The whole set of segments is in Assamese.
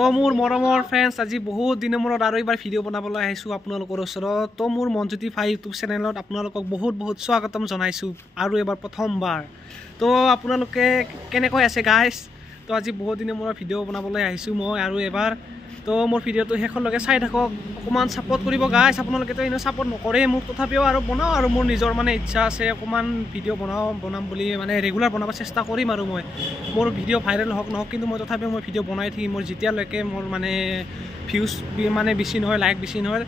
তো মোৰ মৰমৰ ফ্ৰেণ্ডছ আজি বহুত দিনৰ মূৰত আৰু এবাৰ ভিডিঅ' বনাবলৈ আহিছোঁ আপোনালোকৰ ওচৰত। তো মোৰ মনজ্যোতি ভাই ইউটিউব চেনেলত আপোনালোকক বহুত বহুত স্বাগতম জনাইছোঁ আৰু এবাৰ প্ৰথমবাৰ। তো আপোনালোকে কেনেকৈ আছে গাইজ? তো আজি বহুত দিনৰ মূৰত ভিডিঅ' বনাবলৈ আহিছোঁ মই আৰু এবাৰ। তো মোৰ ভিডিঅ'টো শেষলৈকে চাই থাকক, অকণমান ছাপোৰ্ট কৰিব গাইজ। আপোনালোকেতো এনেও ছাপোৰ্ট নকৰে মোক, তথাপিও আৰু বনাওঁ আৰু মোৰ নিজৰ মানে ইচ্ছা আছে অকণমান ভিডিঅ' বনাম বুলি, মানে ৰেগুলাৰ বনাব চেষ্টা কৰিম আৰু মই। মোৰ ভিডিঅ' ভাইৰেল হওক নহওক, কিন্তু মই তথাপিও মই ভিডিঅ' বনাই থাকিম। মোৰ যেতিয়ালৈকে মোৰ মানে ভিউজ মানে বেছি নহয়, লাইক বেছি নহয়,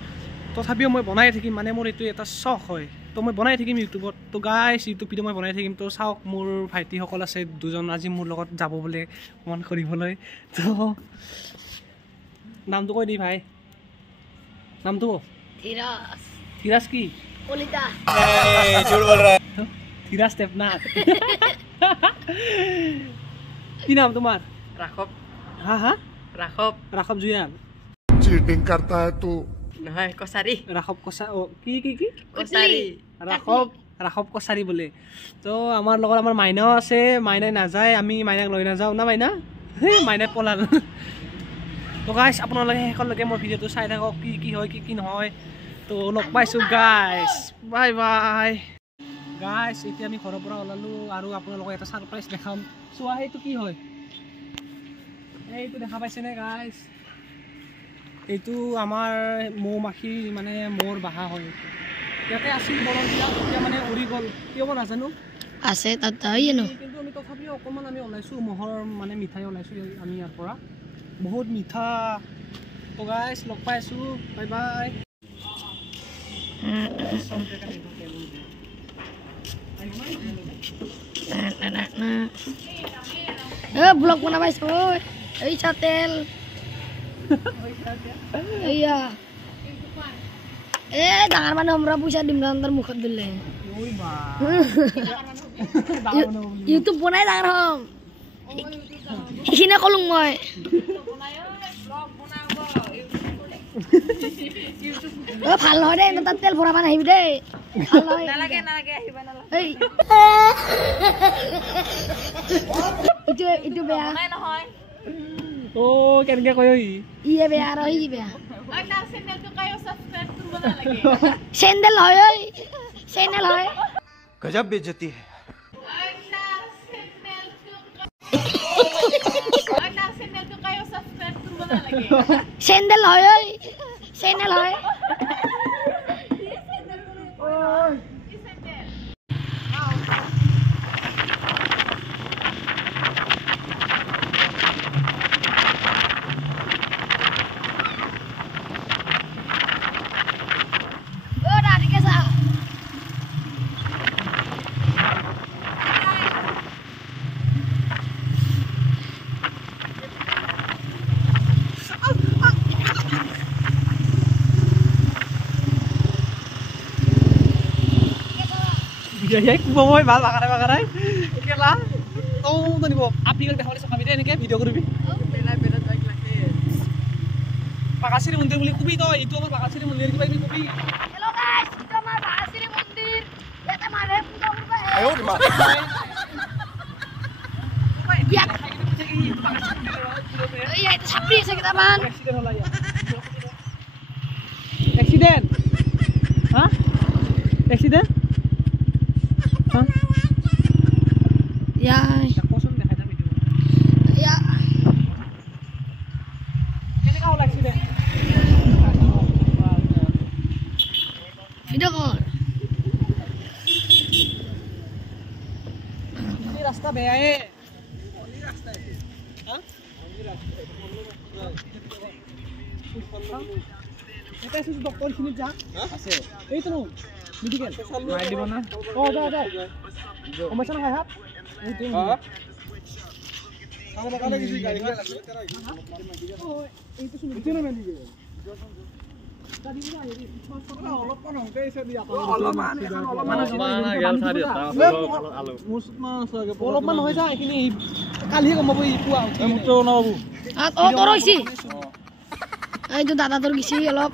তথাপিও মই বনাই থাকিম। মানে মোৰ এইটো এটা চখ হয়, তো মই বনাই থাকিম ইউটিউবত। তো গাইজ ইউটিউব ভিডিঅ' মই বনাই থাকিম। তো চাওক মোৰ ভাইটিসকল আছে দুজন, আজি মোৰ লগত যাব বোলে অকণমান কৰিবলৈ। তো নামটো কৈ দি ভাই, নামটো ধীৰাজ কি কলিতা ধীৰাজ টেপনাথ। কি নাম তোমাৰ? राघव। हाँ हाँ राघव। राघव जुयाल। चीटिंग करता है तू। नहीं कसारी। राघव की कसारी। राघव कसारी बोले। तो आमार লগত आमार माइनाও আছে, माइनाই নাযায়, আমি माइनाক লৈ নাযাওঁ না माइना, माइनाই পলাল। তো গাইজ আপোনালোকে শেষলৈকে মোৰ ভিডিঅ'টো চাই থাকক, কি হয় কি নহয়। তো লগ পাইছোঁ গাইজ, বাই বাই গাইজ। এতিয়া আমি ঘৰৰ পৰা ওলালোঁ আৰু আপোনালোকক এটা ছাৰপ্ৰাইজ দেখাম। চোৱা সেইটো কি হয়, এইটো দেখা পাইছেনে গাইজ? এইটো আমাৰ মৌ মাখি মানে মৌৰ বাহা হয়। ইয়াতে আছিল বৰঞ্চা, এতিয়া মানে উৰি গ'ল, কিয় মই নাজানো। আছে তাত কিন্তু আমি তথাপিও অকণমান আমি ওলাইছোঁ, মহৰ মানে মিঠাই ওলাইছোঁ আমি ইয়াৰ পৰা, বহুত মিঠা। তো গাইজ লগ পাই আছোঁ, বাই বাই। ব্লগ বনাবাইছো এই তেল এইয়া এ ডাঙৰ মানুহ আমৰা পইচা দিম না তাৰ মুখত দিলে ইউটিউব বনাই ডাঙৰ হম, সেইখিনি কলো মই। ভাল হয় দে, তাত তেল ভৰাব নাহিবি দেই। ইটো বেয়া অ কেনেকে কয় ইয়ে বেয়া আৰু ই বেয়া। চেণ্ডেল হয় ঐ, চেণ্ডেল হয়। गजब बेइज्जती है। চেণ্ডেল হয় ঐ, চেণ্ডেল হয়। মই ভাল বাগাৰাই কেলা তও জানিব আপনি দেখা পাইছ আমি এনেকৈ ভিডিঅ' কৰিবি বাগাচিৰি মন্দিৰ বুলি কবি। তই এইটো আমাৰ বাগাচিৰি মন্দিৰ কিবা কিবি কবি। হেল্ল' গাইস, এটা আমাৰ বাগাচিৰি মন্দিৰ, ইয়াতে মানুহে পূজা কৰিব আহে। ইয়াতে ছাপৰি আছে কেইটামান। এক্সিডেণ্ট হা এক্সিডেণ্ট হা ইয়াই কচোন দেখাই দা ভিডিঅ' ইয়া কেনেকুৱা হ'ল এক্সিডেণ্ট? ভিডিঅ' কৰ। ৰাস্তা বেয়ায়ে এটা আছে ডক্টৰ খিনিত যা আছে এইটো ন মেডিকেল মাই দিব না। অ যা যা সমস্যা নহয় হাত এইটো আমাৰ কালে কিছু গাড়ী লাগবে তেৰা ও এইটো শুনি এইটো না মেডিকেল অলপমান হৈ যায় এইখিনি কালিহে গম পাব পুৱা এইটো দাদা তোৰ গেছি অলপ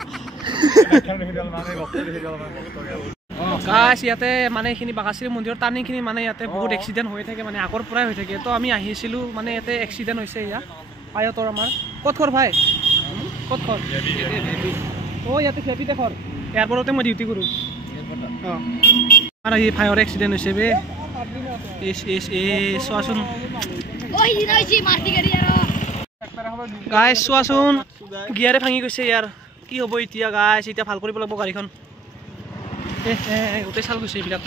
গাইছ ইয়াতে মানে এইখিনি বাগাচিৰি মন্দিৰৰ টাৰ্ণিংখিনি মানে ইয়াতে বহুত এক্সিডেণ্ট হৈ থাকে, মানে আগৰ পৰাই হৈ থাকে। তো আমি আহিছিলোঁ মানে ইয়াতে এক্সিডেণ্ট হৈছে ইয়াত ভাইহঁতৰ আমাৰ ক'ত ঘৰ ভাই ক'ত ঘৰ অঁ ইয়াতে ফ্লেপিতে ঘৰ এয়াৰপৰ্টতে মই ডিউটি কৰোঁ অঁ আৰু এই ভাইৰ এক্সিডেণ্ট হৈছে বে চোৱাচোন ওই দিন হইছি মাৰতি গাড়ি আৰ গাইছ চোৱাচোন গিয়াৰে ভাঙি গৈছে ইয়াৰ কি হ'ব এতিয়া গাইছ এতিয়া ভাল কৰিব লাগিব গাড়ীখন গোটেই চাল গৈছে এইবিলাক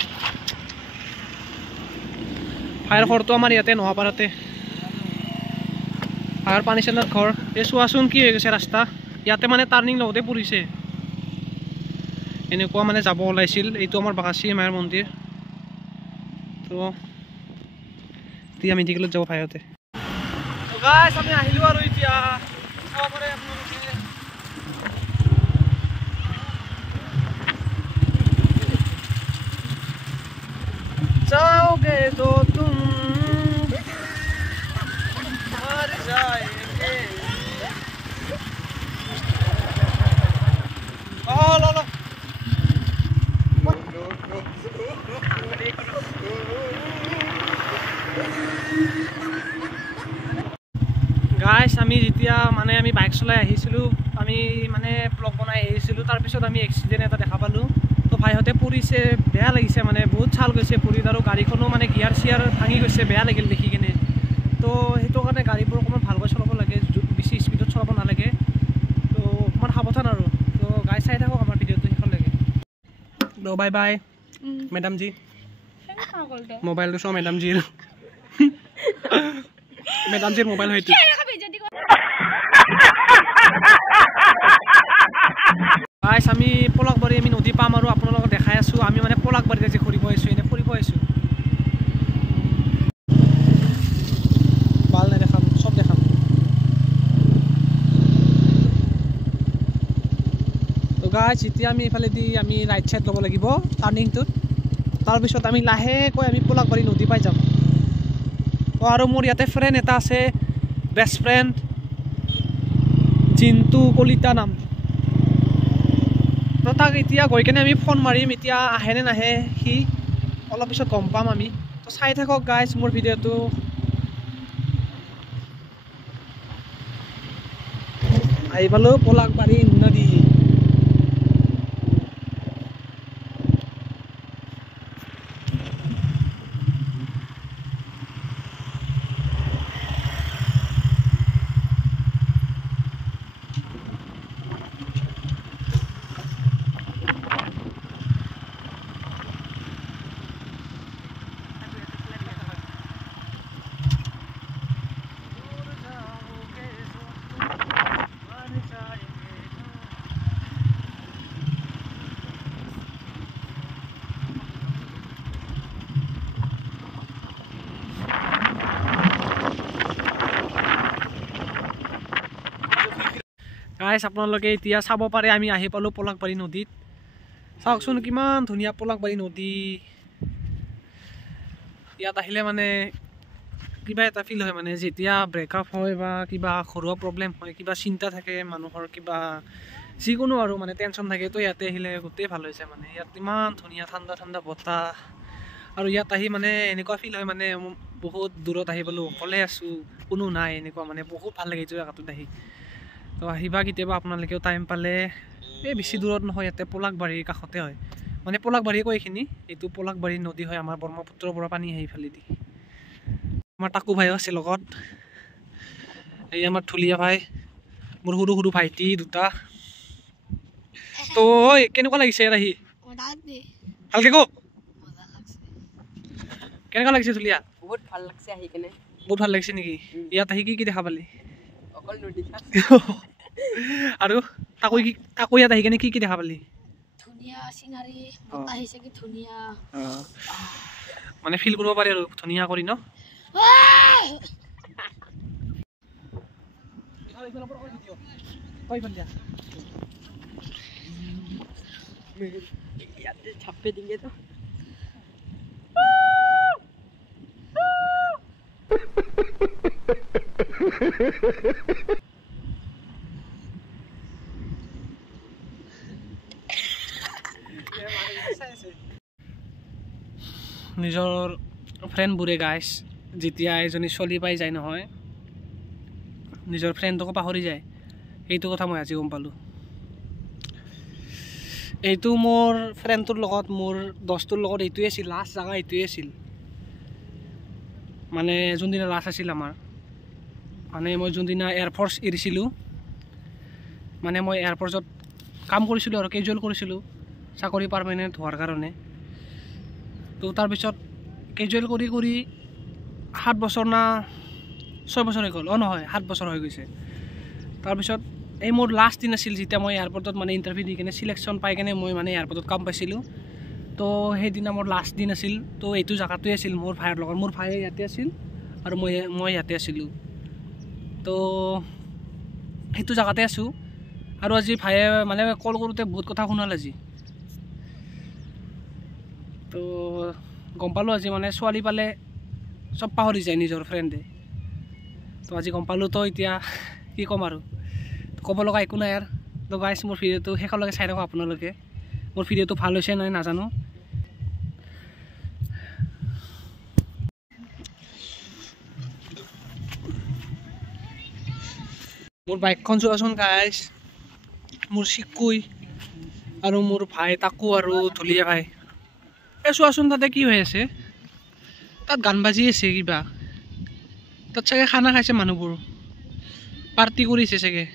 ফায়াৰ ঘৰটো আমাৰ ইয়াতে নহাপাৰাতে ফায়াৰ পানী চেণ্ডাৰ ঘৰ এই চোৱাচোন কি হৈ গৈছে ৰাস্তা ইয়াতে মানে টাৰ্ণিং লগতে পৰিছে এনেকুৱা মানে যাব ওলাইছিল এইটো আমাৰ বাঘাচি মায়াৰ মন্দিৰ তো এতিয়া মেডিকেলত যাব ভাইহঁতে গাইছ আমি আহিলোঁ আৰু এতিয়া চাব পাৰে আপোনালোকে जाओगे तो तुम मर जाएंगे लो लो গাইছ আমি যেতিয়া মানে আমি বাইক চলাই আহিছিলোঁ আমি মানে ব্লগ বনাই আহিছিলোঁ তাৰপিছত আমি এক্সিডেণ্ট এটা দেখা পালোঁ তো ভাইহঁতে পৰিছে বেয়া লাগিছে মানে বহুত ছাল গৈছে পৰিত আৰু গাড়ীখনো মানে গিয়াৰ চিয়াৰ ভাঙি গৈছে বেয়া লাগিল দেখি কিনে তো সেইটো কাৰণে গাড়ীবোৰ অকণমান ভালকৈ চলাব লাগে বেছি স্পীডত চলাব নালাগে তো অকণমান সাৱধান আৰু তো গাই চাই থাকক আমাৰ ভিডিঅ'টো শেষলৈকে বাই বাই মেডামজী মোবাইলটো চাওঁ মেডামজীৰ মেডামজীৰ মোবাইল হয়তো গাইছ আমি পলাকবাৰী আমি নদী পাম আৰু আপোনালোকক দেখাই আছোঁ আমি মানে পলাকবাৰীতে যে ঘূৰিব আহিছোঁ এনে ফুৰিব আহিছোঁ ভাল নেদেখাম চব দেখাম তো গাইছ এতিয়া আমি এইফালেদি আমি ৰাইট ছাইড ল'ব লাগিব টাৰ্ণিংটোত তাৰপিছত আমি লাহেকৈ আমি পলাকবাৰী নদী পাই যাম তো আৰু মোৰ ইয়াতে ফ্ৰেণ্ড এটা আছে বেষ্ট ফ্ৰেণ্ড জিন্তু কলিতা নাম তো তাক এতিয়া গৈ কেনে আমি ফোন মাৰিম এতিয়া আহেনে নাহে সি অলপ পিছত গম পাম আমি তো চাই থাকক গাইছ মোৰ ভিডিঅ'টো আহি পালোঁ পলাকবাৰী নদী গাইছ আপোনালোকে এতিয়া চাব পাৰে আমি আহি পালোঁ পলাকবাৰী নদীত চাওকচোন কিমান ধুনীয়া পলাকবাৰী নদী ইয়াত আহিলে মানে কিবা এটা ফিল হয় মানে যেতিয়া ব্ৰেকআপ হয় বা কিবা ঘৰুৱা প্ৰব্লেম হয় কিবা চিন্তা থাকে মানুহৰ কিবা যিকোনো আৰু মানে টেনশ্যন থাকে তো ইয়াতে আহিলে গোটেই ভাল হৈছে মানে ইয়াত ইমান ধুনীয়া ঠাণ্ডা ঠাণ্ডা বতাহ আৰু ইয়াত আহি মানে এনেকুৱা ফিল হয় মানে বহুত দূৰত আহি পালোঁ অকলে আছোঁ কোনো নাই এনেকুৱা মানে বহুত ভাল লাগে এইটো জেগাটোত আহি তো আহিবা কেতিয়াবা আপোনালোকেও টাইম পালে এই বেছি দূৰত নহয় ইয়াতে পলাকবাৰীৰ কাষতে হয় মানে পলাকবাৰী কয় এইখিনি এইটো পলাকবাৰী নদী হয় আমাৰ ব্ৰহ্মপুত্ৰৰ পৰা পানী আহি ফালেদি আমাৰ টাকু ভাইও আছে লগত এই আমাৰ ঢুলীয়া ভাই মোৰ সৰু সৰু ভাইটি দুটা তো কেনেকুৱা লাগিছে ইয়াত আহি ভালকে কওক কেনেকুৱা লাগিছে ঢুলীয়া বহুত ভাল লাগছে আহি কেনে বহুত ভাল লাগিছে নেকি ইয়াত আহি কি কি দেখা পালি অকল নদী আৰু তাকো ইয়াত আহি কেনে কি কি দেখা পালি ধুনিয়া সিনাৰি বতা হিসে কি ধুনিয়া মানে ফিল কৰিব পাৰি আৰু ধুনীয়া কৰি ন ইয়াতে ছাপে দিঙে তো নিজৰ ফ্ৰেণ্ডবোৰে গাইছ যেতিয়া এজনী চলি পাই যায় নহয় নিজৰ ফ্ৰেণ্ডকো পাহৰি যায় এইটো কথা মই আজি গম পালোঁ এইটো মোৰ ফ্ৰেণ্ডটোৰ লগত মোৰ দছটোৰ লগত এইটোৱে আছিল লাষ্ট জাগা এইটোৱে আছিল মানে যোনদিনা লাষ্ট আছিল আমাৰ মানে মই যোনদিনা এয়াৰফ'ৰ্চ এৰিছিলোঁ মানে মই এয়াৰফ'ৰ্চত কাম কৰিছিলোঁ আৰু কেজুৱেল কৰিছিলোঁ চাকৰি পাৰ্মানেণ্ট হোৱাৰ কাৰণে তো তাৰপিছত কেজুৱেল কৰি কৰি 7 বছৰ না 6 বছৰ হৈ গ'ল নহয় 7 বছৰ হৈ গৈছে তাৰপিছত এই মোৰ লাষ্ট দিন আছিল যেতিয়া মই এয়াৰপৰ্টত মানে ইণ্টাৰভিউ দি কিনে চিলেকশ্যন পাই কিনে মই মানে এয়াৰপৰ্টত কাম পাইছিলোঁ তো সেইদিনা মোৰ লাষ্ট দিন আছিল তো এইটো জেগাটোৱে আছিল মোৰ ভাইৰ লগত মোৰ ভাই ইয়াতে আছিল আৰু মই ইয়াতে আছিলোঁ তো সেইটো জেগাতে আছোঁ আৰু আজি ভাইয়ে মানে কল কৰোঁতে বহুত কথা শুনাল আজি তো গম পালোঁ আজি মানে ছোৱালী পালে চব পাহৰি যায় নিজৰ ফ্ৰেণ্ডে তো আজি গম পালোঁ তো এতিয়া কি ক'ম আৰু ক'ব লগা একো নাই আৰু তো গাইছ মোৰ ভিডিঅ'টো শেষলৈকে চাই থাকক আপোনালোকে মোৰ ভিডিঅ'টো ভাল হৈছে নাই নাজানো মোৰ বাইকখন চোৱাচোন গাইছ মোৰ চিকুই আৰু মোৰ ভাই তাকো আৰু ধুলিয়া ভাই এই চোৱাচোন তাতে কি হৈ আছে তাত গান বাজি আছে কিবা তাত চাগে খানা খাইছে মানুহবোৰ পাৰ্টি কৰিছে চাগে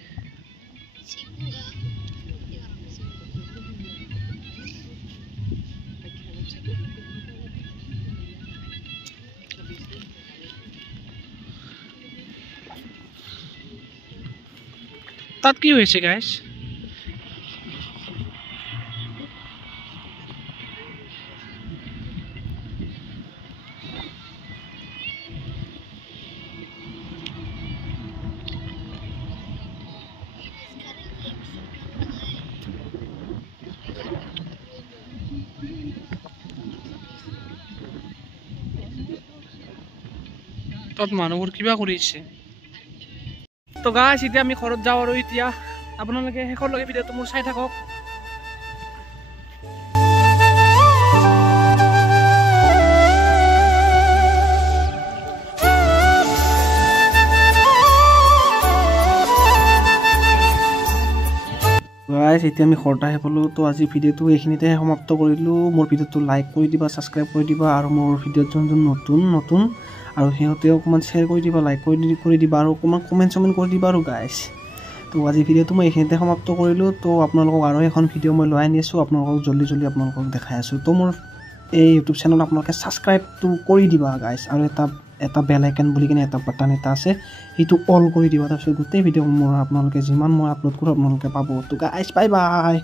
তাত কি হৈছে গাইছ তাত মানুহবোৰ কিবা কৰিছে তো গাইছ এতিয়া আমি ঘৰত যাওঁ আৰু এতিয়া আপোনালোকে শেষলৈকে ভিডিঅ'টো মোৰ চাই থাকক গাইছ এতিয়া আমি ঘৰত আহি পালোঁ তো আজি ভিডিঅ'টো এইখিনিতে সমাপ্ত কৰিলোঁ মোৰ ভিডিঅ'টো লাইক কৰি দিবা ছাবস্ক্ৰাইব কৰি দিবা আৰু মোৰ ভিডিঅ'ত যোন নতুন আৰু সিহঁতে অকণমান শ্বেয়াৰ কৰি দিবা লাইক কৰি দিবা আৰু অকণমান কমেণ্ট কৰি দিবা আৰু গাইছ তো আজি ভিডিঅ'টো মই এইখিনিতে সমাপ্ত কৰিলোঁ তো আপোনালোকক আৰু এখন ভিডিঅ' মই লৈ আনি আছোঁ আপোনালোকক জল্দি আপোনালোকক দেখাই আছোঁ তো মোৰ এই ইউটিউব চেনেলত আপোনালোকে ছাবস্ক্ৰাইবটো কৰি দিবা গাইছ আৰু এটা বেল আইকন বুলি কিনে এটা বাটন এটা আছে সেইটো অল কৰি দিবা তাৰপিছত গোটেই ভিডিঅ' মোৰ আপোনালোকে যিমান মই আপলোড কৰোঁ আপোনালোকে পাব তো গাইছ বাই বাই